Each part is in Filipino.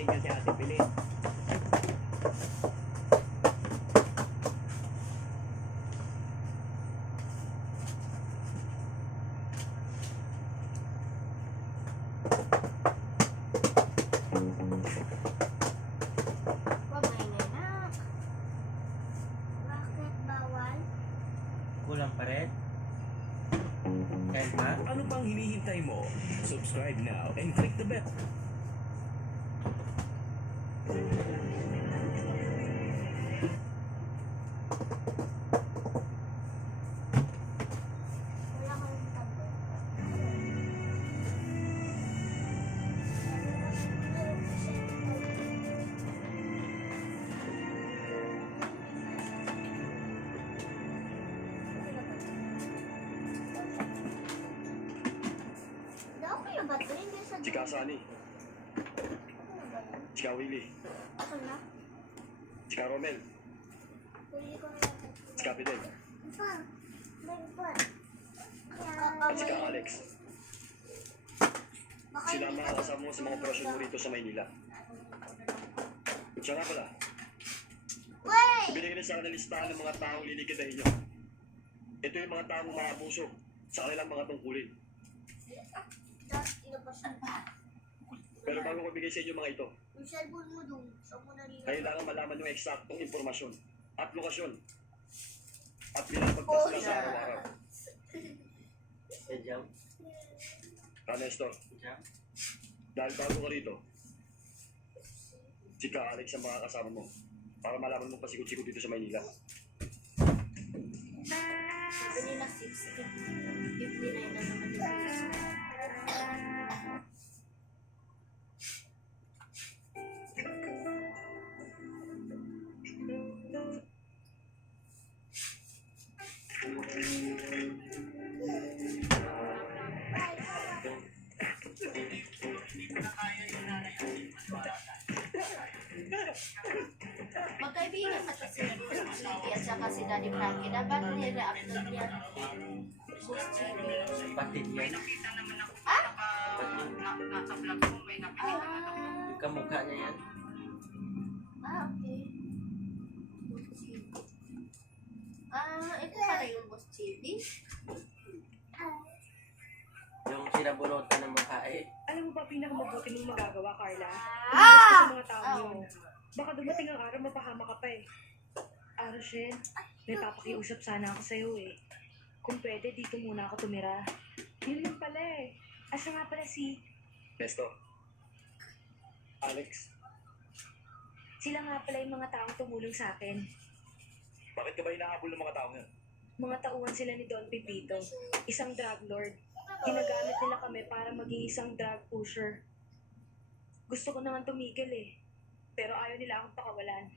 sa inyo si Ate Pilit. Bakit bawal? Kulang pa rin? Kahit pa? Ano pang hinihintay mo? Subscribe now and click the bell. Wala kang tabi. Okay na ba ito? Hindi sa Chika Sani, Ako na ba yun? Chika Willie, Ako na? Chika Romel, Pwede ko na yan. Chika Fidel, Pa, may pa. at Chika Alex. Sila ang mga kasama mo sa mga operasyon mo rito sa Maynila. Siya nga pala, Wait! ibinigay na sa kanila listahan ng mga taong lilikidahin nyo. Ito yung mga taong maabuso sa kanilang mga tungkulin. Tapos ilabas mo pa. Pero bago ko bigay sa inyo mga ito, Yung cellphone mo doon. Saan mo nalilabas? kailangan malaman yung eksaktong impormasyon at lokasyon at pinapagpas sila sa araw-araw. Jam? Nestor, Jam? dahil bago ka rito, Chika Alex ang mga kasama mo para malaman mo pasikot-sikot dito sa Maynila. Sabi nila 60. 59 na naman yung piso. Magkaibigan na kasi si Chiki at saka si Daddy Frankie. Dapat nire-react na yan. Boss Chiki. Patid yan. Ah? Yung kamukha niya yan. Okay. Boss Chiki. Ito pala yung Boss Chiki. Yung sinabunutan ng mukha eh. Alam mo ba pinakamabuti mong magagawa, Carla? Ah! Sa mga tao yun. Baka dumating ang araw mapahama ka pa eh. Aroshen, may papakiusap sana ako sa'yo eh. Kung pwede, dito muna ako tumira. Yun lang pala eh. Asa nga pala si... Nestor, Alex, Sila nga pala yung mga taong tumulong sa akin. bakit ka ba hinahabol ng mga tao ngayon? Mga tauhan sila ni Don Pipito. Isang drug lord. Ginagamit nila kami para maging isang drug pusher. Gusto ko naman tumigil eh. Pero ayaw nila akong pakawalan.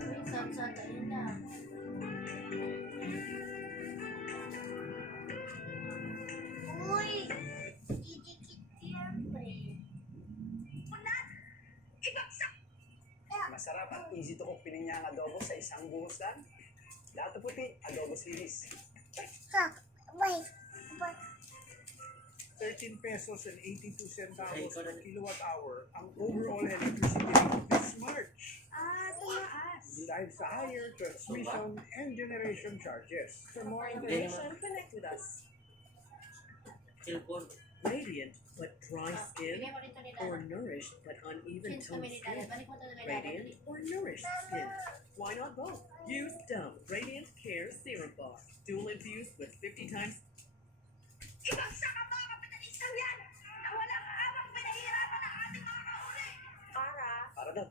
Minsan sa tayo na. Uy! Didikit yan, pre. Masarap at easy to cook pininyang adobo sa isang buhusan. Lahat puti, adobo series. Wait. 13 pesos and 82 centavos Ay, per kilowatt hour ang overall electricity rate this March. Tumaas. Dahil sa higher transmission and generation charges. For more Okay. information, connect with us. Cellphone. Radiant but dry skin, Bigay mo rin ito ni or Dada. nourished but uneven Pins toned kami ni Dada. skin. Balik mo ito ni Dada. Radiant or nourished skin. Why not both? Use Dove Radiant Care Serum Bar. Dual infused with 50 times. Ibagsak ang mga kapitalistang yan na walang awang pinahihirapan ang ating mga kahuli. Para daw.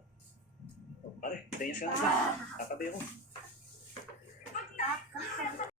Pare, tingis ka nga sa. Tatabi ako. Pagtaka